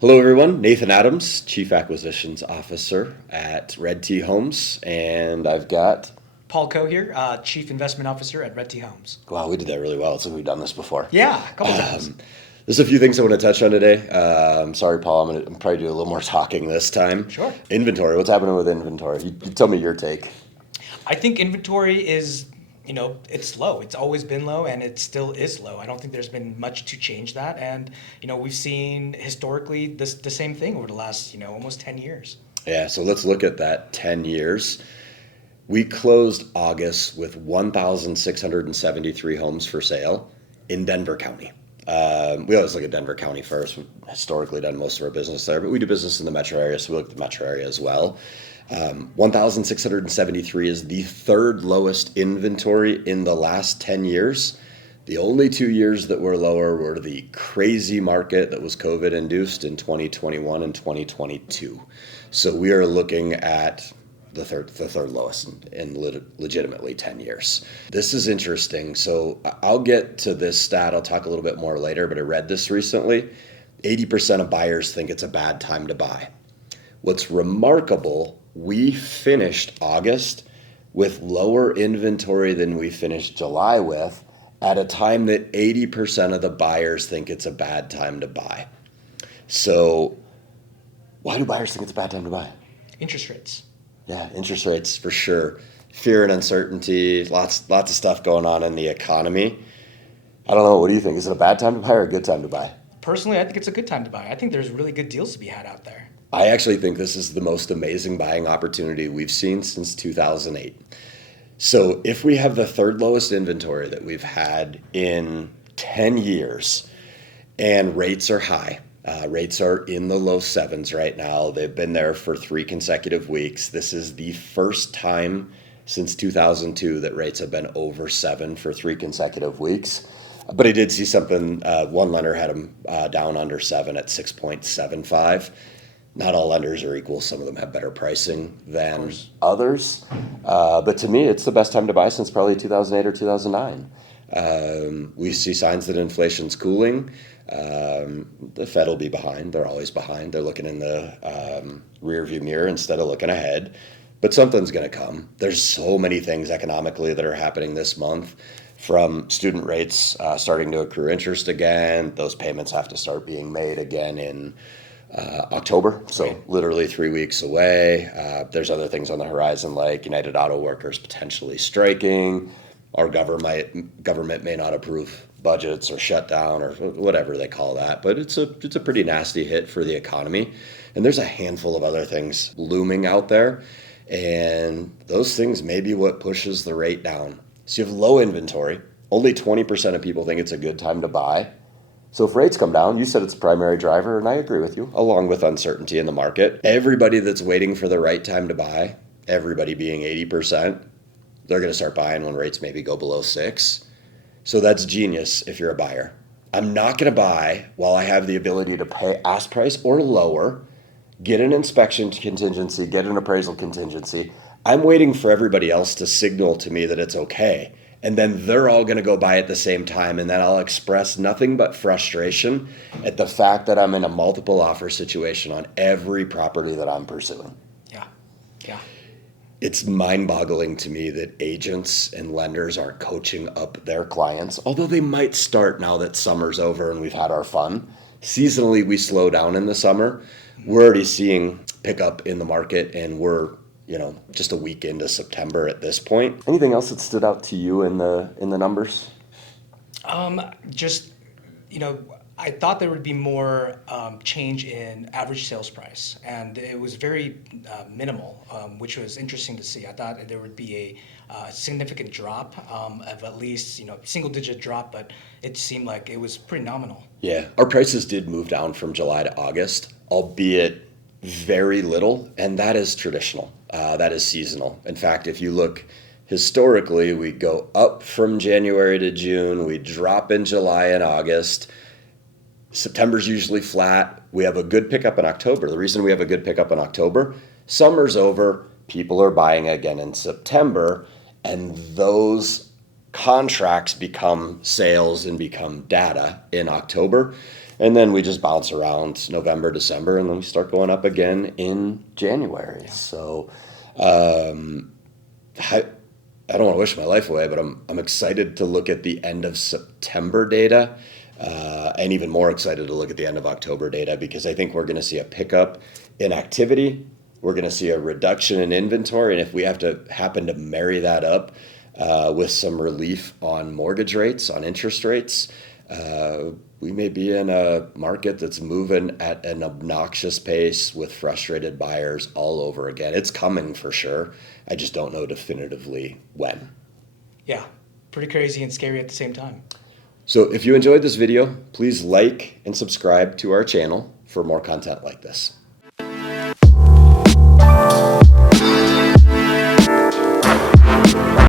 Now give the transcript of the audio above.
Hello, everyone. Nathan Adams, Chief Acquisitions Officer at redT Homes, and I've got. Paul Coe here, Chief Investment Officer at redT Homes. Wow, we did that really well. It's like we've done this before. Yeah, a couple times. There's a few things I want to touch on today. Sorry, Paul. I'm probably do a little more talking this time. Sure. Inventory. What's happening with inventory? You tell me your take. I think inventory is, it's low. It's always been low, and it still is low. I don't think there's been much to change that. And, we've seen historically the same thing over the last, almost 10 years. Yeah, so let's look at that 10 years. We closed August with 1,673 homes for sale in Denver County. We always look at Denver County first. We've historically done most of our business there, but we do business in the metro area, so we look at the metro area as well. 1,673 is the third lowest inventory in the last 10 years. The only 2 years that were lower were the crazy market that was COVID induced in 2021 and 2022. So we are looking at the third lowest in legitimately 10 years. This is interesting. So I'll get to this stat. I'll talk a little bit more later, but I read this recently. 80% of buyers think it's a bad time to buy. What's remarkable, we finished August with lower inventory than we finished July with at a time that 80% of the buyers think it's a bad time to buy. So why do buyers think it's a bad time to buy? Interest rates. Yeah, interest rates for sure. Fear and uncertainty, lots of stuff going on in the economy. I don't know, what do you think? Is it a bad time to buy or a good time to buy? Personally, I think it's a good time to buy. I think there's really good deals to be had out there. I actually think this is the most amazing buying opportunity we've seen since 2008. So if we have the third lowest inventory that we've had in 10 years and rates are high, rates are in the low sevens right now. They've been there for 3 consecutive weeks. This is the first time since 2002 that rates have been over 7 for 3 consecutive weeks. But I did see something, one lender had them down under 7 at 6.75. Not all lenders are equal. Some of them have better pricing than others. But to me, it's the best time to buy since probably 2008 or 2009. We see signs that inflation's cooling. The Fed will be behind. They're always behind. They're looking in the rear view mirror instead of looking ahead. But something's going to come. There's so many things economically that are happening this month, from student rates starting to accrue interest again. Those payments have to start being made again in October, so Right. literally 3 weeks away. There's other things on the horizon, like United Auto Workers potentially striking. Our government may not approve budgets or shut down or whatever they call that, but it's a pretty nasty hit for the economy. And there's a handful of other things looming out there, and those things may be what pushes the rate down. So you have low inventory. Only 20% of people think it's a good time to buy. So if rates come down, you said it's a primary driver, and I agree with you, along with uncertainty in the market. Everybody that's waiting for the right time to buy, everybody being 80%, they're going to start buying when rates maybe go below 6. So that's genius if you're a buyer. I'm not going to buy while I have the ability to pay ask price or lower, get an inspection contingency, get an appraisal contingency. I'm waiting for everybody else to signal to me that it's okay. And then they're all going to go buy at the same time. And then I'll express nothing but frustration at the fact that I'm in a multiple offer situation on every property that I'm pursuing. Yeah. Yeah. It's mind-boggling to me that agents and lenders aren't coaching up their clients, although they might start now that summer's over and we've had our fun. Seasonally, we slow down in the summer. We're already seeing pickup in the market, and we're just a week into September at this point. Anything else that stood out to you in the numbers? Just, I thought there would be more change in average sales price, and it was very minimal, which was interesting to see. I thought there would be a significant drop of at least, single-digit drop, but it seemed like it was pretty nominal. Yeah, our prices did move down from July to August, albeit very little, and that is traditional. That is seasonal. In fact, if you look historically, we go up from January to June, we drop in July and August. September's usually flat. We have a good pickup in October. The reason we have a good pickup in October, summer's over, people are buying again in September, and those contracts become sales and become data in October. And then we just bounce around November, December, and then we start going up again in January. Yeah. So I, I don't want to wish my life away, but I'm excited to look at the end of September data, and even more excited to look at the end of October data, because I think we're going to see a pickup in activity. We're going to see a reduction in inventory, and if we have to happen to marry that up with some relief on mortgage rates, on interest rates, we may be in a market that's moving at an obnoxious pace with frustrated buyers all over again. It's coming for sure. I just don't know definitively when. Yeah, pretty crazy and scary at the same time. So if you enjoyed this video, please like and subscribe to our channel for more content like this.